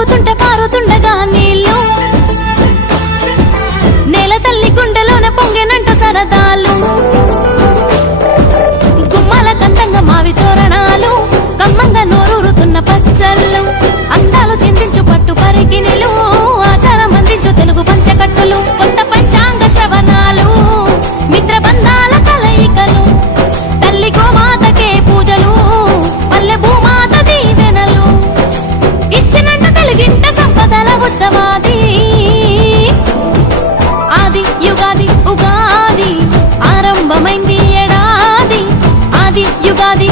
సాగుతుంటే పారుతుండగా నీళ్ళు నేల తల్లి గుండెలోన పొంగెనంట సరదాలు గుమ్మాల కందంగా మావి తోరణాలు కమ్మంగా నోరూరుతున్న పచ్చళ్ళు అందాలు చిందించు పట్టు పరిగిణిలు ఆచారం అందించు తెలుగు పంచకట్టులు కొత్త పంచాంగ శ్రవణాలు మిత్ర బంధాల కలయికలు తల్లి గోమాతకే పూజలు పల్లె భూమాత దీవెనలు ఇచ్చినట్టు తెలుగింట సంపదల ఉత్సవాది ఆది యుగాది ఉగాది ఆరంభమైంది ఏడాది ఆది యుగాది